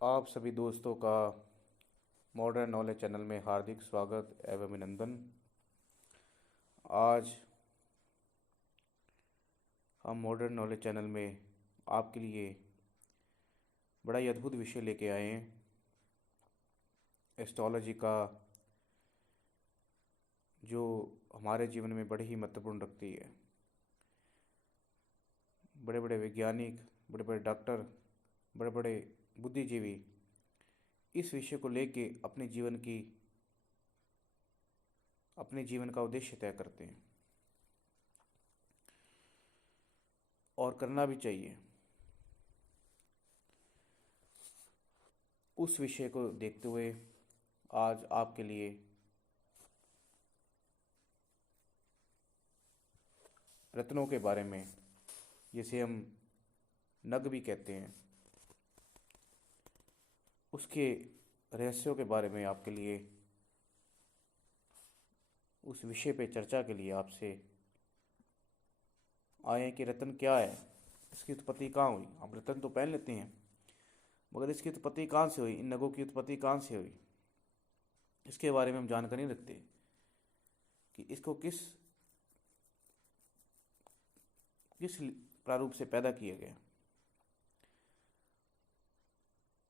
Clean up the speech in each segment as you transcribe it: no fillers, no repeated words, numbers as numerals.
आप सभी दोस्तों का मॉडर्न नॉलेज चैनल में हार्दिक स्वागत एवं अभिनंदन। आज हम मॉडर्न नॉलेज चैनल में आपके लिए बड़ा ही अद्भुत विषय लेके आए हैं, एस्ट्रोलॉजी का, जो हमारे जीवन में बड़ी ही महत्वपूर्ण रखती है। बड़े बड़े वैज्ञानिक, बड़े बड़े डॉक्टर, बड़े बड़े बुद्धिजीवी इस विषय को लेके अपने जीवन का उद्देश्य तय करते हैं और करना भी चाहिए। उस विषय को देखते हुए आज आपके लिए रत्नों के बारे में, जिसे हम नग भी कहते हैं, उसके रहस्यों के बारे में आपके लिए, उस विषय पे चर्चा के लिए आपसे आए हैं कि रत्न क्या है, इसकी उत्पत्ति कहाँ हुई। हम रत्न तो पहन लेते हैं, मगर इसकी उत्पत्ति कहाँ से हुई, इन नगों की उत्पत्ति कहाँ से हुई, इसके बारे में हम जानकारी नहीं रखते कि इसको किस किस प्रारूप से पैदा किया गया।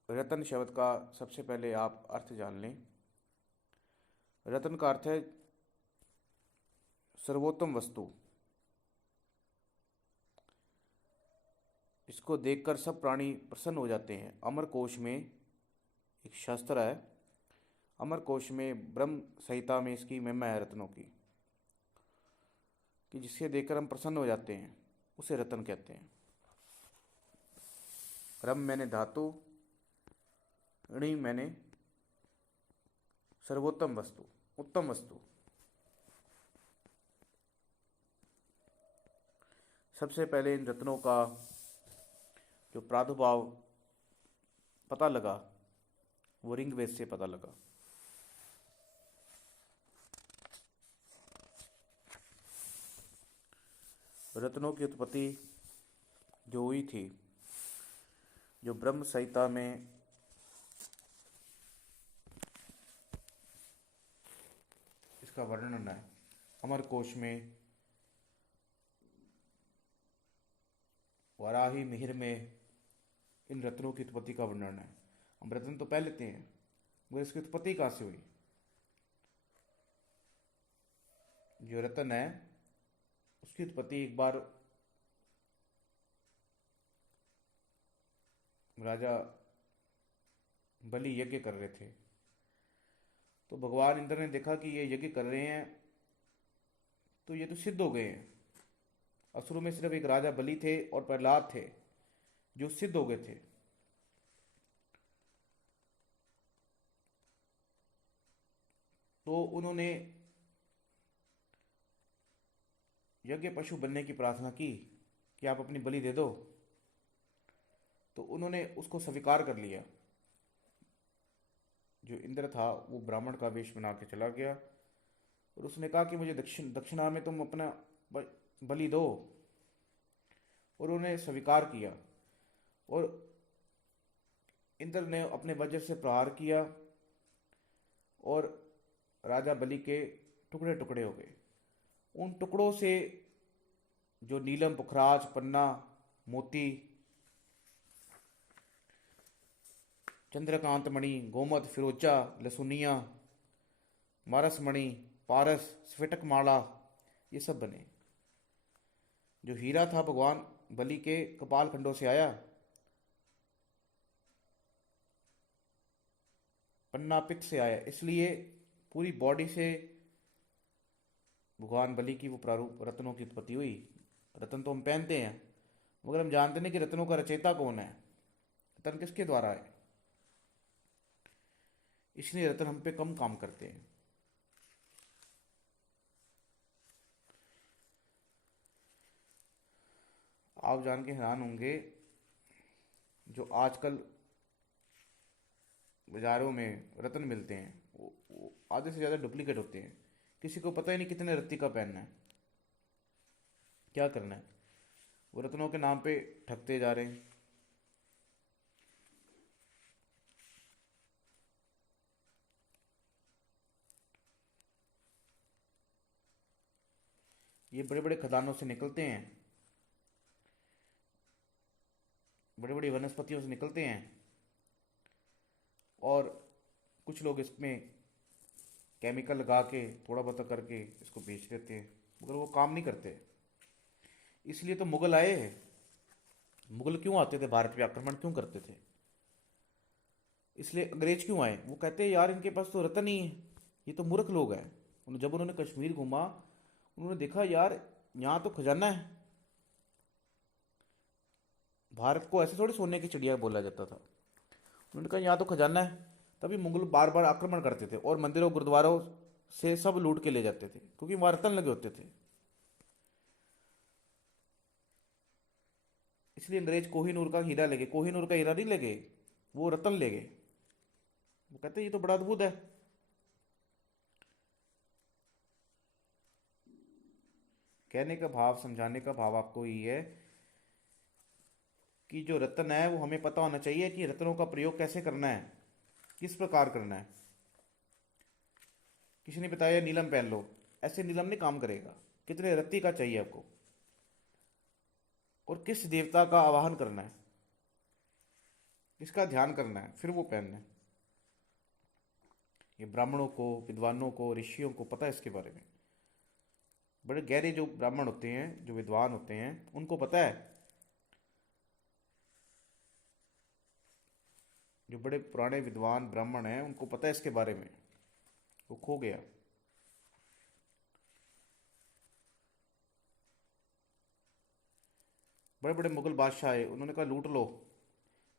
रत्न शब्द का सबसे पहले आप अर्थ जान लें। रत्न का अर्थ है सर्वोत्तम वस्तु। इसको देखकर सब प्राणी प्रसन्न हो जाते हैं। अमर कोश में एक शास्त्र है, अमर कोश में ब्रह्म संहिता में इसकी महिमा है रत्नों की, कि जिसे देखकर हम प्रसन्न हो जाते हैं, उसे रत्न कहते हैं। रम मैंने धातु, ऋणी मैंने सर्वोत्तम वस्तु, उत्तम वस्तु। सबसे पहले इन रत्नों का जो प्रादुर्भाव पता लगा वो ऋग्वेद से पता लगा। रत्नों की उत्पत्ति जो हुई थी, जो ब्रह्म संहिता में इसका वर्णन है, अमर कोश में वाराही मिहिर में इन रत्नों की उत्पत्ति का वर्णन है। हम रत्न तो पहन लेते हैं, मगर इसकी उत्पत्ति कहाँ से हुई। जो रत्न है उसकी उत्पत्ति एक बार राजा बलि यज्ञ कर रहे थे, तो भगवान इंद्र ने देखा कि ये यज्ञ कर रहे हैं तो ये तो सिद्ध हो गए हैं। असुरों में सिर्फ एक राजा बलि थे और प्रहलाद थे जो सिद्ध हो गए थे। तो उन्होंने यज्ञ पशु बनने की प्रार्थना की कि आप अपनी बलि दे दो। तो उन्होंने उसको स्वीकार कर लिया। जो इंद्र था वो ब्राह्मण का वेश बना के चला गया और उसने कहा कि मुझे दक्षिणा में तुम अपना बलि दो, और उन्होंने स्वीकार किया। और इंद्र ने अपने वज्र से प्रहार किया और राजा बलि के टुकड़े टुकड़े हो गए। उन टुकड़ों से जो नीलम, पुखराज, पन्ना, मोती, चंद्रकांत मणि, गोमद, फिरोजा, लसुनिया, मारस मणि, पारस, स्फटिक माला, ये सब बने। जो हीरा था भगवान बलि के कपाल खंडों से आया। पन्ना पित्त से आया, इसलिए पूरी बॉडी से भगवान बलि की वो प्रारूप रत्नों की उत्पत्ति हुई। रत्न तो हम पहनते हैं, मगर हम जानते नहीं कि रत्नों का रचयिता कौन है, रत्न किसके द्वारा है। इसलिए रत्न हम पे कम काम करते हैं। आप जान के हैरान होंगे, जो आजकल बाजारों में रत्न मिलते हैं वो आधे से ज़्यादा डुप्लीकेट होते हैं। किसी को पता ही नहीं कितने रत्ती का पहनना है, क्या करना है। वो रत्नों के नाम पे ठगते जा रहे हैं। ये बड़े बड़े खदानों से निकलते हैं, बड़ी बड़ी वनस्पतियों से निकलते हैं, और कुछ लोग इसमें केमिकल लगा के थोड़ा बहुत करके इसको बेच देते हैं, मगर वो काम नहीं करते। इसलिए तो मुगल आए। मुगल क्यों आते थे भारत पे, आक्रमण क्यों करते थे? इसलिए अंग्रेज क्यों आए? वो कहते हैं यार इनके पास तो रतन ही है, ये तो मूर्ख लोग हैं। जब उन्होंने कश्मीर घूमा, उन्होंने देखा यार यहाँ तो खजाना है। भारत को ऐसे थोड़ी सोने की चिड़िया बोला जाता था। उन्होंने कहा यहाँ तो खजाना है। तभी मुगल बार बार आक्रमण करते थे और मंदिरों गुरुद्वारों से सब लूट के ले जाते थे, क्योंकि वहाँ रतन लगे होते थे। इसलिए अंग्रेज कोहिनूर का हीरा ले गए। कोहिनूर का हीरा नहीं ले गए, वो रतन ले गए। वो कहते ये तो बड़ा अद्भुत है। कहने का भाव, समझाने का भाव आपको ये है कि जो रत्न है वो हमें पता होना चाहिए कि रत्नों का प्रयोग कैसे करना है, किस प्रकार करना है। किसी ने बताया नीलम पहन लो, ऐसे नीलम नहीं काम करेगा। कितने रत्ती का चाहिए आपको, और किस देवता का आवाहन करना है, किसका ध्यान करना है, फिर वो पहनना है। ये ब्राह्मणों को, विद्वानों को, ऋषियों को पता है इसके बारे में। बड़े गहरे जो ब्राह्मण होते हैं, जो विद्वान होते हैं, उनको पता है। जो बड़े पुराने विद्वान ब्राह्मण हैं उनको पता है इसके बारे में। वो खो गया। बड़े बड़े मुगल बादशाह आए, उन्होंने कहा लूट लो।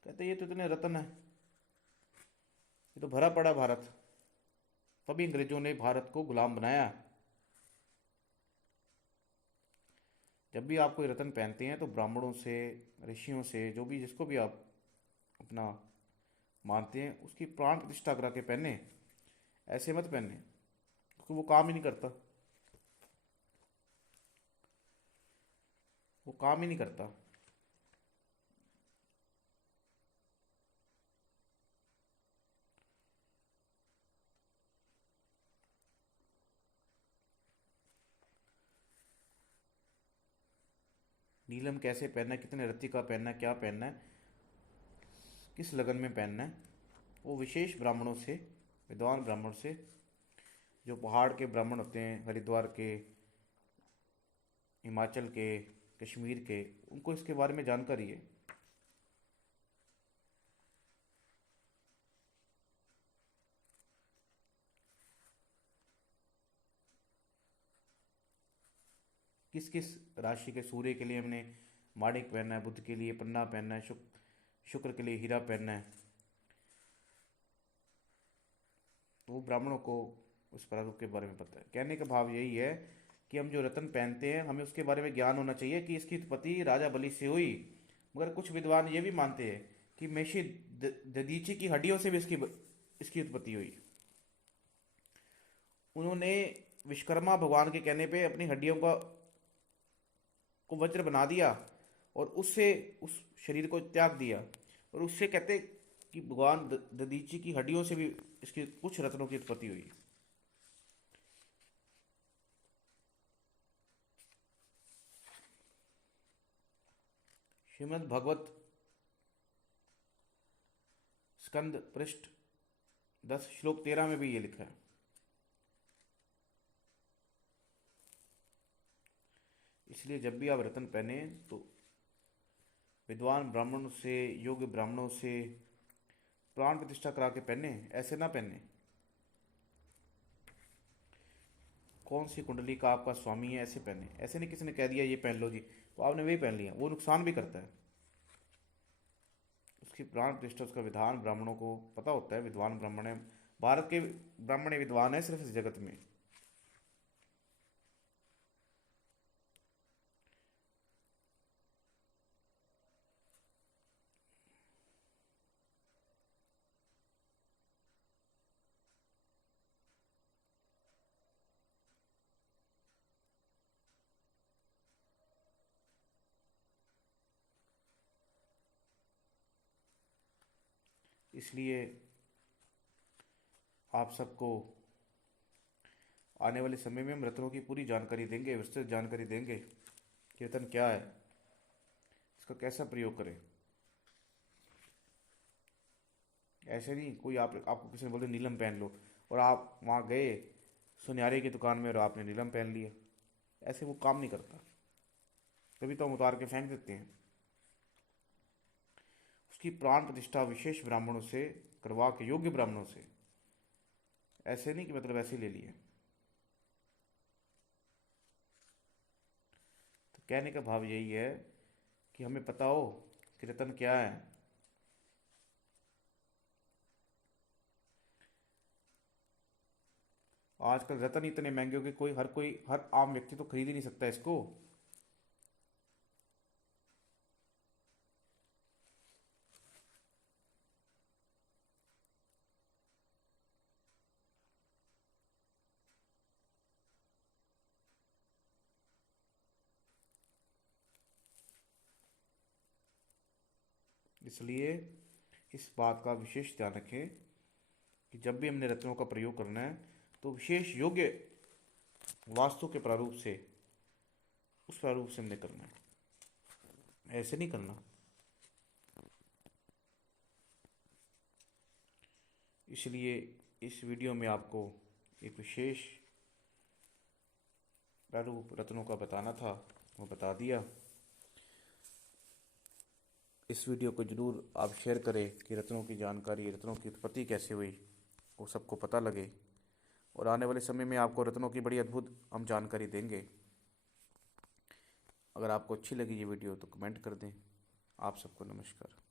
कहते ये तो इतने रत्न है, ये तो भरा पड़ा भारत। तभी अंग्रेजों ने भारत को गुलाम बनाया। जब भी आप कोई रत्न पहनते हैं तो ब्राह्मणों से, ऋषियों से, जो भी जिसको भी आप अपना मानते हैं, उसकी प्राण प्रतिष्ठा करा के पहने। ऐसे मत पहने, क्योंकि वो काम ही नहीं करता। वो काम ही नहीं करता। नीलम कैसे पहनना है, कितने रत्ती का पहनना है, क्या पहनना है, किस लगन में पहनना है, वो विशेष ब्राह्मणों से, विद्वान ब्राह्मण से, जो पहाड़ के ब्राह्मण होते हैं, हरिद्वार के, हिमाचल के, कश्मीर के, उनको इसके बारे में जानकारी है। किस किस राशि के सूर्य के लिए हमने माणिक पहनना है, बुध के लिए पन्ना पहनना है, शुक्र के लिए हीरा पहनना है। तो वो ब्राह्मणों को उस प्रारूप के बारे में पता है। कहने का भाव यही है कि हम जो रत्न पहनते हैं हमें उसके बारे में ज्ञान होना चाहिए कि इसकी उत्पत्ति राजा बलि से हुई। मगर कुछ विद्वान ये भी मानते हैं कि मेशी ददीची की हड्डियों से भी इसकी उत्पत्ति हुई। उन्होंने विश्वकर्मा भगवान के कहने पे अपनी हड्डियों को वज्र बना दिया, और उससे उस शरीर को त्याग दिया। और उससे कहते कि भगवान ददीची की हड्डियों से भी इसकी कुछ रत्नों की उत्पत्ति हुई। श्रीमद् भगवत स्कंद पृष्ठ 10 श्लोक 13 में भी ये लिखा है। इसलिए जब भी आप रत्न पहने तो विद्वान ब्राह्मणों से, योग्य ब्राह्मणों से प्राण प्रतिष्ठा करा के पहने, ऐसे ना पहने। कौन सी कुंडली का आपका स्वामी है ऐसे पहने। ऐसे नहीं किसी ने कह दिया ये पहन लो जी तो आपने वही पहन लिया, वो नुकसान भी करता है। उसकी प्राण प्रतिष्ठा, उसका विधान ब्राह्मणों को पता होता है। विद्वान ब्राह्मण है, भारत के ब्राह्मण विद्वान है सिर्फ इस जगत में। इसलिए आप सबको आने वाले समय में हम रत्नों की पूरी जानकारी देंगे, विस्तृत जानकारी देंगे कि रत्न क्या है, इसका कैसा प्रयोग करें। ऐसे नहीं कोई आपको किसी ने बोले नीलम पहन लो और आप वहाँ गए सुनहरे की दुकान में और आपने नीलम पहन लिया, ऐसे वो काम नहीं करता। तभी तो हम उतार के फेंक देते हैं। उसकी प्राण प्रतिष्ठा विशेष ब्राह्मणों से करवा के, योग्य ब्राह्मणों से, ऐसे नहीं कि मतलब ऐसे ही ले लिए। तो कहने का भाव यही है कि हमें पता हो कि रत्न क्या है। आजकल रत्न इतने महंगे हो कि हर आम व्यक्ति तो खरीद ही नहीं सकता इसको। इसलिए इस बात का विशेष ध्यान रखें कि जब भी हमने रत्नों का प्रयोग करना है तो विशेष योग्य वास्तु के प्रारूप से, उस प्रारूप से हमने करना है, ऐसे नहीं करना। इसलिए इस वीडियो में आपको एक विशेष प्रारूप रत्नों का बताना था, वो बता दिया। इस वीडियो को ज़रूर आप शेयर करें कि रत्नों की जानकारी, रत्नों की उत्पत्ति कैसे हुई, वो सबको पता लगे। और आने वाले समय में आपको रत्नों की बड़ी अद्भुत हम जानकारी देंगे। अगर आपको अच्छी लगी ये वीडियो तो कमेंट कर दें। आप सबको नमस्कार।